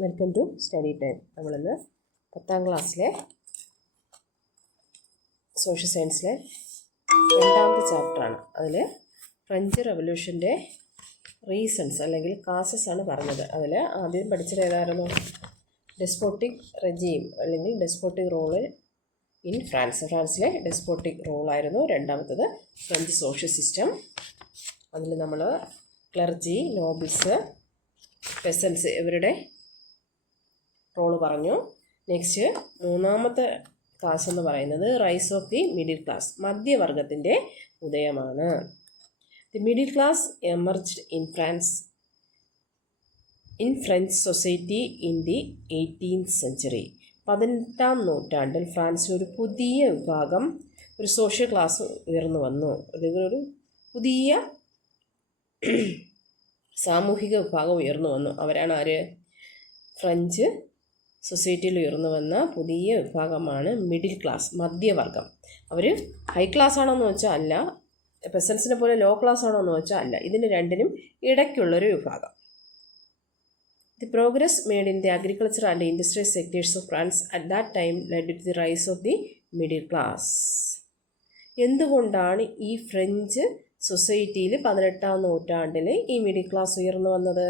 Welcome to study time. നമ്മളിന്ന് 10ാം ക്ലാസ്സിലെ social സയൻസിലെ 2ാമത്തെ ചാപ്റ്ററാണ്. അതിൽ ഫ്രഞ്ച് റവല്യൂഷൻ്റെ റീസൺസ് അല്ലെങ്കിൽ കാസസ് ആണ് പറഞ്ഞത്. അതിൽ ആദ്യം പഠിച്ചത് ഏതായിരുന്നു? ഡെസ്പോട്ടിക് റെജീം അല്ലെങ്കിൽ ഡെസ്പോട്ടിക് റൂള് ഇൻ ഫ്രാൻസിലെ ഡെസ്പോട്ടിക് റൂളായിരുന്നു. രണ്ടാമത്തത് ഫ്രഞ്ച് സോഷ്യൽ സിസ്റ്റം. അതിൽ നമ്മൾ ക്ലർജി, നോബിൾസ്, പെസൻസ് ഇവരുടെ റോള് പറഞ്ഞു. നെക്സ്റ്റ് മൂന്നാമത്തെ ക്ലാസ് എന്ന് പറയുന്നത് rise of the middle class, മധ്യവർഗത്തിൻ്റെ ഉദയമാണ്. The middle class emerged in French society in the 18th century. 18ാം നൂറ്റാണ്ടിൽ ഫ്രാൻസിൽ ഒരു പുതിയ വിഭാഗം, ഒരു സോഷ്യൽ ക്ലാസ് ഉയർന്നു വന്നു. അല്ലെങ്കിൽ ഒരു പുതിയ സാമൂഹിക വിഭാഗം ഉയർന്നു വന്നു. അവരാണ് ആര്? ഫ്രഞ്ച് സൊസൈറ്റിയിൽ ഉയർന്നു വന്ന പുതിയ വിഭാഗമാണ് മിഡിൽ ക്ലാസ്, മധ്യവർഗം. അവർ ഹൈ ക്ലാസ് ആണോ എന്ന് വെച്ചാൽ അല്ല, പെസൻസിനെ പോലെ ലോ ക്ലാസ് ആണോ എന്ന് വെച്ചാൽ അല്ല, ഇതിന് രണ്ടിനും ഇടയ്ക്കുള്ളൊരു വിഭാഗം. The progress made in the agriculture and industrial sectors of France at that time led to the rise of the middle class. എന്തുകൊണ്ടാണ് ഈ ഫ്രഞ്ച് സൊസൈറ്റിയിൽ 18ാം നൂറ്റാണ്ടിൽ ഈ മിഡിൽ ക്ലാസ് ഉയർന്നു വന്നത്?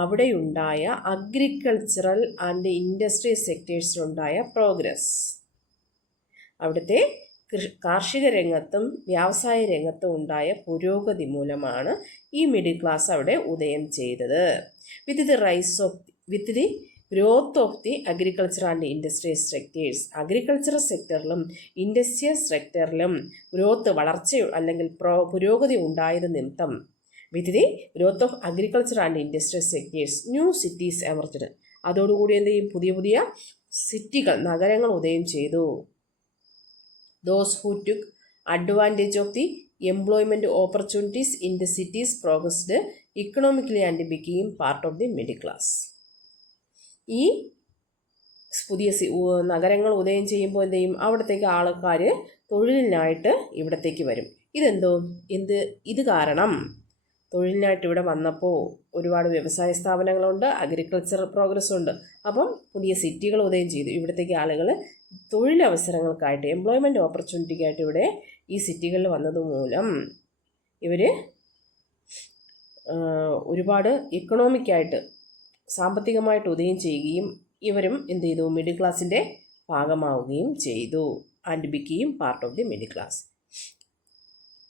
അവിടെയുണ്ടായ അഗ്രികൾച്ചറൽ ആൻഡ് ഇൻഡസ്ട്രിയൽ സെക്ടേഴ്സിലുണ്ടായ പ്രോഗ്രസ്, അവിടുത്തെ കാർഷിക രംഗത്തും വ്യാവസായ രംഗത്തും ഉണ്ടായ പുരോഗതി മൂലമാണ് ഈ മിഡിൽ ക്ലാസ് അവിടെ ഉദയം ചെയ്തത്. With the growth of the agriculture and industrial sectors, agricultural സെക്ടറിലും ഇൻഡസ്ട്രിയൽ സെക്ടറിലും വളർച്ച അല്ലെങ്കിൽ പുരോഗതി ഉണ്ടായത് നിമിത്തം, with the growth of agriculture and industrial sectors new cities emerged. അതോടുകൂടി എന്ത് ചെയ്യും? പുതിയ പുതിയ സിറ്റികൾ, നഗരങ്ങൾ ഉദയം ചെയ്തു. Those who took advantage of the employment opportunities in the cities progressed economically and became part of the middle class. ഈ പുതിയ നഗരങ്ങൾ ഉദയം ചെയ്യുമ്പോൾ എന്ത് ചെയ്യും? അവിടത്തേക്ക് ആൾക്കാർ തൊഴിലിനായിട്ട് ഇവിടത്തേക്ക് വരും. ഇത് കാരണം തൊഴിലിനായിട്ട് ഇവിടെ വന്നപ്പോൾ ഒരുപാട് വ്യവസായ സ്ഥാപനങ്ങളുണ്ട്, അഗ്രികൾച്ചർ പ്രോഗ്രസ് ഉണ്ട്. അപ്പം പുതിയ സിറ്റികൾ ഉദയം ചെയ്തു. ഇവിടത്തേക്ക് ആളുകൾ തൊഴിലവസരങ്ങൾക്കായിട്ട്, എംപ്ലോയ്മെൻറ്റ് ഓപ്പർച്യൂണിറ്റിക്കായിട്ട് ഇവിടെ ഈ സിറ്റികളിൽ വന്നതുമൂലം ഇവർ ഒരുപാട് ഇക്കണോമിക്കായിട്ട്, സാമ്പത്തികമായിട്ട് ഉദയം ചെയ്യുകയും ഇവരും എന്ത് ചെയ്തു? മിഡിൽ ക്ലാസിൻ്റെ ഭാഗമാവുകയും ചെയ്തു. And became part of the middle class.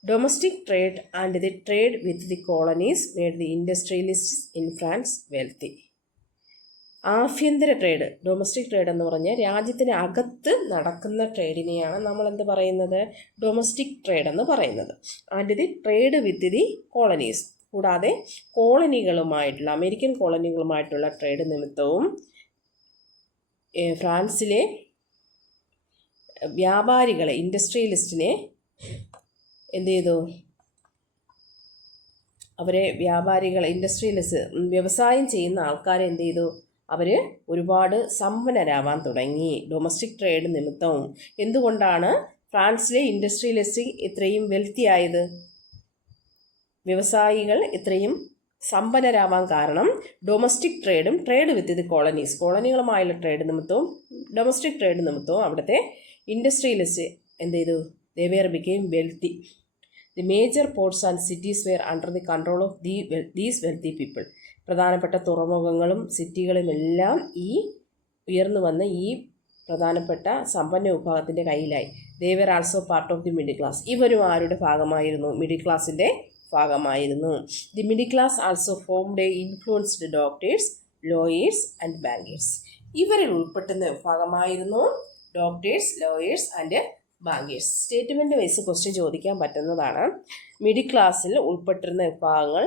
Domestic trade and the trade with the colonies made the industrialists in France wealthy. ആഭ്യന്തര ട്രേഡ്, ഡൊമസ്റ്റിക് ട്രേഡ് എന്ന് പറഞ്ഞാൽ രാജ്യത്തിന് അകത്ത് നടക്കുന്ന ട്രേഡിനെയാണ് നമ്മൾ എന്ത് പറയുന്നത്? ഡൊമസ്റ്റിക് ട്രേഡ് എന്ന് പറയുന്നത്. And the trade with the colonies, കൂടാതെ കോളനികളുമായിട്ടുള്ള, അമേരിക്കൻ കോളനികളുമായിട്ടുള്ള ട്രേഡ് നിമിത്തവും ഫ്രാൻസിലെ വ്യാപാരികളെ, ഇൻഡസ്ട്രിയലിസ്റ്റിനെ എന്ത് ചെയ്തു? അവരെ ഇൻഡസ്ട്രിയലിസ്റ്റ്, വ്യവസായം ചെയ്യുന്ന ആൾക്കാരെ എന്ത് ചെയ്തു? അവർ ഒരുപാട് സമ്പന്നരാവാൻ തുടങ്ങി ഡൊമസ്റ്റിക് ട്രേഡ് നിമിത്തവും. എന്തുകൊണ്ടാണ് ഫ്രാൻസിലെ ഇൻഡസ്ട്രിയലിസ്റ്റ് ഇത്രയും വെൽത്തി ആയത്? വ്യവസായികൾ ഇത്രയും സമ്പന്നരാവാൻ കാരണം ഡൊമസ്റ്റിക് ട്രേഡും ട്രേഡ് വിത്ത് ദി കോളനീസ്, കോളനികളുമായുള്ള ട്രേഡ് നിമിത്തവും ഡൊമസ്റ്റിക് ട്രേഡ് നിമിത്തവും അവിടുത്തെ ഇൻഡസ്ട്രിയലിസ്റ്റ് എന്ത് ചെയ്തു? They were became wealthy. The major ports and cities were under the control of these wealthy people. പ്രധാനപ്പെട്ട തുറമുഖങ്ങളും സിറ്റികളുമെല്ലാം ഈ ഉയർന്നു വന്ന ഈ പ്രധാനപ്പെട്ട സമ്പന്ന വിഭാഗത്തിൻ്റെ കയ്യിലായി. They were also part of the middle class. ഇവരും ആരുടെ ഭാഗമായിരുന്നു? മിഡിൽ ക്ലാസിൻ്റെ ഭാഗമായിരുന്നു. The middle class also formed a influenced doctors, lawyers and bankers. ഇവരിൽ ഉൾപ്പെടുന്ന വിഭാഗമായിരുന്നു doctors, lawyers and bankers. Statement wise question ചോദിക്കാൻ പറ്റുന്നതാണ്. മിഡിൽ ക്ലാസ്സിൽ ഉൾപ്പെട്ടിരുന്ന വിഭാഗങ്ങൾ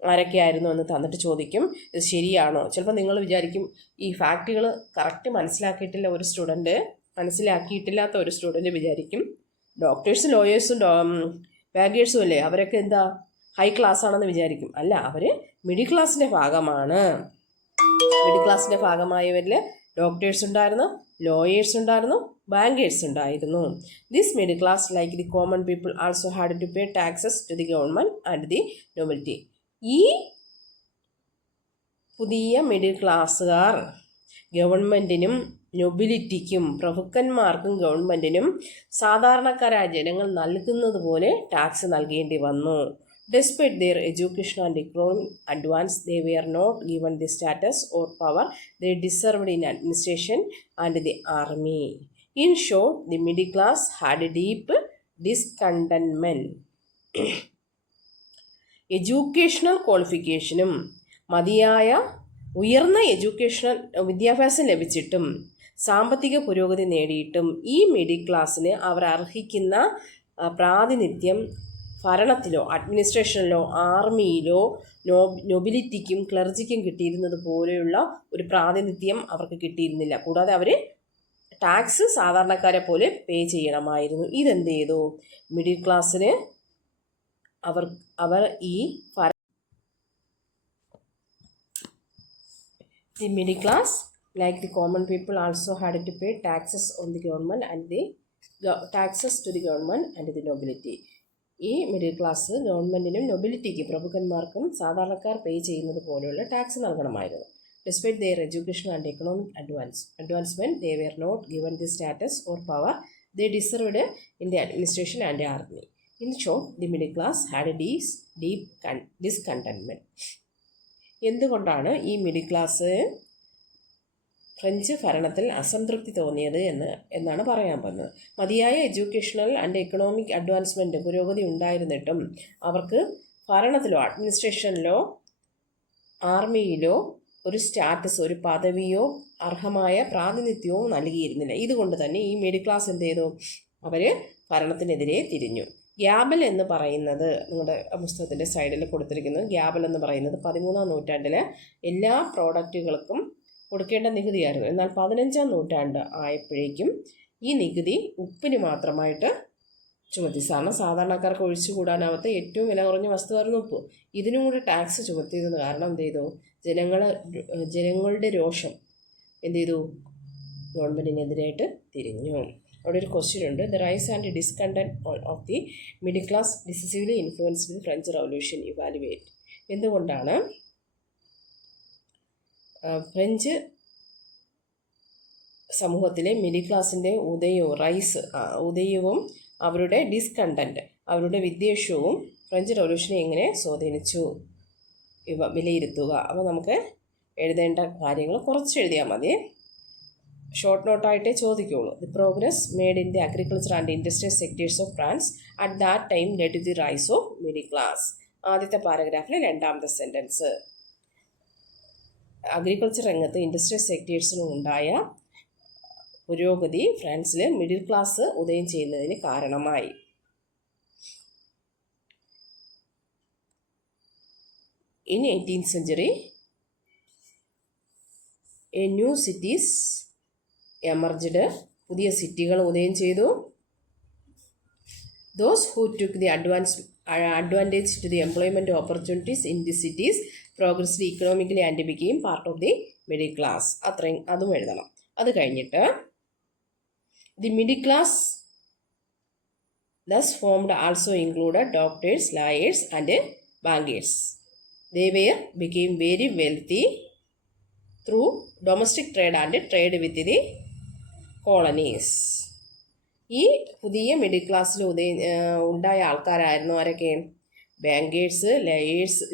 ആരൊക്കെയായിരുന്നു എന്ന് തന്നിട്ട് ചോദിക്കും. ഇത് ശരിയാണോ? ചിലപ്പോൾ നിങ്ങൾ വിചാരിക്കും ഈ ഫാക്റ്റുകൾ കറക്റ്റ് മനസ്സിലാക്കിയിട്ടില്ലാത്ത ഒരു സ്റ്റുഡൻറ്റ് വിചാരിക്കും ഡോക്ടേഴ്സും ലോയേഴ്സും ബാങ്കേഴ്സും അല്ലേ, അവരൊക്കെ എന്താ ഹൈ ക്ലാസ് ആണെന്ന് വിചാരിക്കും. അല്ല, അവർ മിഡിൽ ക്ലാസ്സിൻ്റെ ഭാഗമാണ്. മിഡിൽ ക്ലാസ്സിൻ്റെ ഭാഗമായവരിൽ ഡോക്ടേഴ്സ് ഉണ്ടായിരുന്നു, ലോയേഴ്സ് ഉണ്ടായിരുന്നു, ബാങ്കേഴ്സ് ഉണ്ടായിരുന്നു. This middle class like the common people also had to pay taxes to the government and the nobility. ഈ പുതിയ മിഡിൽ ക്ലാസ്സുകാർ ഗവൺമെൻറ്റിനും നൊബിലിറ്റിക്കും പ്രഭുക്കന്മാർക്കും ഗവൺമെൻറ്റിനും സാധാരണക്കാരായ ജനങ്ങൾ നൽകുന്നത് പോലെ ടാക്സ് നൽകേണ്ടി വന്നു. Despite their education and economic advance, they were not given the status or power they deserved in administration and the army. In short, the middle class had a deep discontentment. Educational ക്വാളിഫിക്കേഷനും മതിയായ ഉയർന്ന വിദ്യാഭ്യാസം ലഭിച്ചിട്ടും സാമ്പത്തിക പുരോഗതി നേടിയിട്ടും ഈ middle ക്ലാസ്സിന് അവർ അർഹിക്കുന്ന പ്രാതിനിധ്യം ഭരണത്തിലോ അഡ്മിനിസ്ട്രേഷനിലോ ആർമിയിലോ നൊബിലിറ്റിക്കും ക്ലർജിക്കും കിട്ടിയിരുന്നത് പോലെയുള്ള ഒരു പ്രാതിനിധ്യം അവർക്ക് കിട്ടിയിരുന്നില്ല. കൂടാതെ അവർ ടാക്സ് സാധാരണക്കാരെ പോലെ പേ ചെയ്യണമായിരുന്നു. ഇതെന്ത് ചെയ്തു? മിഡിൽ ക്ലാസ്സിന് അവർ ഈ the middle class, like the common people, also had to pay taxes on the government and the taxes to the government and the nobility. ഈ മിഡിൽ ക്ലാസ് ഗവൺമെൻറ്റിനും നൊബിലിറ്റിക്കും പ്രഭുക്കന്മാർക്കും സാധാരണക്കാർ പേ ചെയ്യുന്നത് പോലെയുള്ള tax നൽകണമായിരുന്നു. Despite their education and economic advancement, they were not given the status or power they deserved in the administration and the army. In short, the middle class had a deep discontentment. എന്തുകൊണ്ടാണ് ഈ middle class French ഭരണത്തിൽ അസംതൃപ്തി തോന്നിയത് എന്നാണ് പറയാൻ പോകുന്നത്. മതിയായ educational and economic advancement പുരോഗതി ഉണ്ടായിരുന്നിട്ടും അവർക്ക് ഭരണത്തിലോ അഡ്മിനിസ്ട്രേഷനിലോ ആർമിയിലോ ഒരു സ്റ്റാറ്റസ്, ഒരു പദവിയോ അർഹമായ പ്രാതിനിധ്യവും നൽകിയിരുന്നില്ല. ഇതുകൊണ്ട് തന്നെ ഈ മിഡിൽ ക്ലാസ് എന്ത് ചെയ്തു? അവർ ഭരണത്തിനെതിരെ തിരിഞ്ഞു. ഗ്യാബൽ എന്ന് പറയുന്നത് നിങ്ങളുടെ പുസ്തകത്തിൻ്റെ സൈഡിൽ കൊടുത്തിരിക്കുന്നത് ഗ്യാബൽ എന്ന് പറയുന്നത് 13-ാം നൂറ്റാണ്ടിലെ എല്ലാ പ്രോഡക്റ്റുകൾക്കും കൊടുക്കേണ്ട നികുതിയായിരുന്നു. എന്നാൽ 15-ാം നൂറ്റാണ്ട് ആയപ്പോഴേക്കും ഈ നികുതി ഉപ്പിന് മാത്രമായിട്ട് ചുമത്തി. സാധാരണക്കാർക്ക് ഒഴിച്ചുകൂടാനാവാത്ത ഏറ്റവും വില കുറഞ്ഞ വസ്തുവായിരുന്നു ഉപ്പ്. ഇതിനും കൂടി ടാക്സ് ചുമത്തിയത് കാരണം എന്ത് ചെയ്തു? ജനങ്ങളുടെ രോഷം എന്ത് ചെയ്തു? ഗവൺമെൻറ്റിനെതിരായിട്ട് തിരിഞ്ഞു. അവിടെ ഒരു ക്വസ്റ്റ്യൻ ഉണ്ട്. The rise and discontent of the middle class decisively influenced the French revolution. Evaluate. എന്തുകൊണ്ടാണ് ഫ്രഞ്ച് സമൂഹത്തിലെ മിഡിൽ ക്ലാസിൻ്റെ ഉദയവും അവരുടെ ഡിസ്കണ്ടന്റ്, അവരുടെ വിദ്വേഷവും ഫ്രഞ്ച് റവല്യൂഷനെ എങ്ങനെ സ്വാധീനിച്ചു വിലയിരുത്തുക. അപ്പോൾ നമുക്ക് എഴുതേണ്ട കാര്യങ്ങൾ കുറച്ച് എഴുതിയാൽ മതി. ഷോർട്ട് നോട്ടായിട്ടേ ചോദിക്കുകയുള്ളൂ. The progress made in the agriculture and industrial sectors of France at that time led to the rise of middle class. ആദ്യത്തെ പാരഗ്രാഫിലെ രണ്ടാമത്തെ സെൻറ്റൻസ്. അഗ്രികൾച്ചർ രംഗത്ത് ഇൻഡസ്ട്രിയൽ സെക്ടേഴ്സിനും ഉണ്ടായ പുരോഗതി ഫ്രാൻസിൽ മിഡിൽ ക്ലാസ് ഉദയം ചെയ്യുന്നതിന് കാരണമായി. In 18th century, a new cities emerged. പുതിയ സിറ്റികൾ ഉദയം ചെയ്തു. Those who took the advantage to the employment opportunities in the cities progressed economically and became part of the middle class. അതും എഴുതണം. അത് കഴിഞ്ഞിട്ട് the middle class thus formed also included doctors, lawyers and bankers. They became very wealthy through domestic trade and trade with the colonies. ഈ പുതിയ middle ക്ലാസ്സിൽ ഉണ്ടായ ആൾക്കാരായിരുന്നു ആരൊക്കെ? Bankers,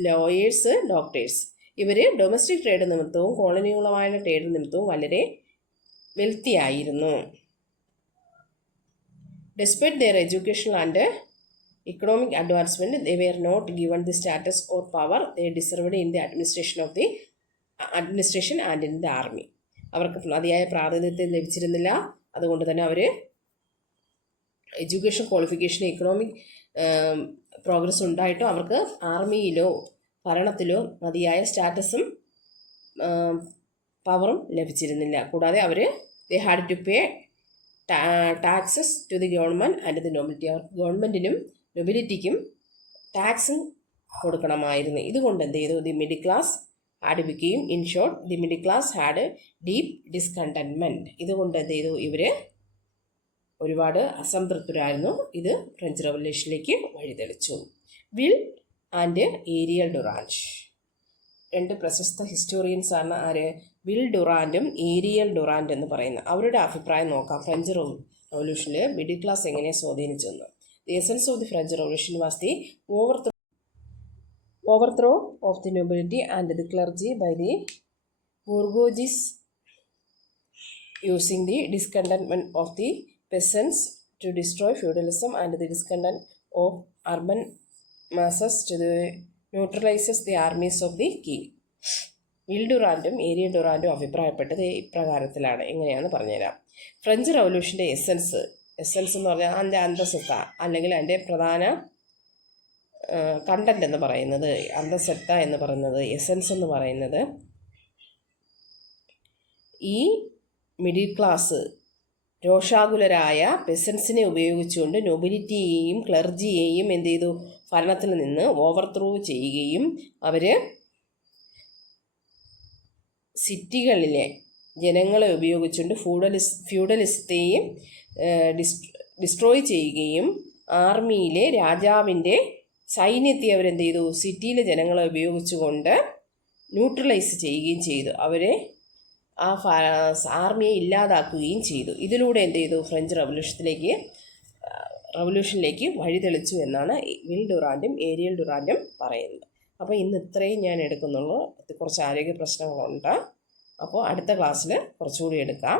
lawyers, doctors. ഇവർ ഡൊമസ്റ്റിക് ട്രേഡ് നിമിത്തവും കോളനികളുമായ ട്രേഡ് നിമിത്തവും വളരെ വെൽത്തി ആയിരുന്നു. Despite their education and economic advancement, they were not given the status or power they deserved in the administration and in the army. അവർക്ക് മതിയായ പ്രാതിനിധ്യം ലഭിച്ചിരുന്നില്ല. അതുകൊണ്ട് തന്നെ അവർ എഡ്യൂക്കേഷൻ ക്വാളിഫിക്കേഷൻ, ഇക്കണോമിക് പ്രോഗ്രസ് ഉണ്ടായിട്ടും അവർക്ക് ആർമിയിലോ ഭരണത്തിലോ മതിയായ സ്റ്റാറ്റസും പവറും ലഭിച്ചിരുന്നില്ല. കൂടാതെ അവർ they had to pay taxes to the government and the nobility. അവർക്ക് ഗവൺമെൻറ്റിനും നൊബിലിറ്റിക്കും ടാക്സും കൊടുക്കണമായിരുന്നു. ഇതുകൊണ്ട് എന്ത് ചെയ്തു? The middle class had became, in short the middle class had deep discontentment. ഇതുകൊണ്ട് എന്ത് ചെയ്തു? ഇവർ ഒരുപാട് അസംതൃപ്തരായിരുന്നു. ഇത് ഫ്രഞ്ച് റവല്യൂഷനിലേക്ക് വഴിതെളിച്ചു. Will and Ariel Durant. രണ്ട് പ്രശസ്ത ഹിസ്റ്റോറിയൻസാണ് ആര്? വിൽ ഡുറാൻറ്റും ഏരിയൽ ഡുറാൻറ്റ് എന്ന് പറയുന്നത്. അവരുടെ അഭിപ്രായം നോക്കാം. ഫ്രഞ്ച് റവല്യൂഷനിൽ മിഡിൽ ക്ലാസ് എങ്ങനെ സ്വാധീനിച്ചെന്ന്. The essence of the French revolution was the overthrow of the nobility and the clergy by the bourgeoisie, using the discontentment of the peasants to destroy feudalism and the discontent of urban masses to neutralizes the armies of the king. Will ഡുറാൻറ്റും Ariel ഡുറാൻറ്റും അഭിപ്രായപ്പെട്ടത് ഇപ്രകാരത്തിലാണ്. എങ്ങനെയാണെന്ന് പറഞ്ഞുതരാം. French റവല്യൂഷൻ്റെ essence എന്ന് പറഞ്ഞാൽ അതിൻ്റെ അന്തസത്ത അല്ലെങ്കിൽ അതിൻ്റെ പ്രധാന കണ്ടന്റ് എന്ന് പറയുന്നത്, അന്തസത്ത എന്ന് പറയുന്നത്, എസൻസ് എന്ന് പറയുന്നത്, ഈ മിഡിൽ ക്ലാസ് രോഷാകുലരായ പെസൻസിനെ ഉപയോഗിച്ചുകൊണ്ട് നൊബിലിറ്റിയെയും ക്ലർജിയെയും എന്ത് ചെയ്തു? ഭരണത്തിൽ നിന്ന് ഓവർത്രൂ ചെയ്യുകയും അവർ സിറ്റികളിലെ ജനങ്ങളെ ഉപയോഗിച്ചുകൊണ്ട് ഫ്യൂഡലിസത്തെയും ഡിസ്ട്രോയ് ചെയ്യുകയും ആർമിയിലെ രാജാവിൻ്റെ സൈന്യത്തെ അവരെന്ത് ചെയ്തു? സിറ്റിയിലെ ജനങ്ങളെ ഉപയോഗിച്ചുകൊണ്ട് ന്യൂട്രലൈസ് ചെയ്യുകയും ചെയ്തു. അവരെ ആ ആർമിയെ ഇല്ലാതാക്കുകയും ചെയ്തു. ഇതിലൂടെ എന്ത് ചെയ്തു? ഫ്രഞ്ച് റവല്യൂഷനിലേക്ക് വഴിതെളിച്ചു എന്നാണ് വിൽ ഡുറാൻറ്റും ഏരിയൽ ഡുറാൻറ്റും പറയുന്നത്. അപ്പോൾ ഇന്ന് ഇത്രയും ഞാൻ എടുക്കുന്നുള്ളൂ. കുറച്ച് ആരോഗ്യ പ്രശ്നങ്ങളുണ്ട്. അപ്പോൾ അടുത്ത ക്ലാസ്സിൽ കുറച്ചുകൂടി എടുക്കാം.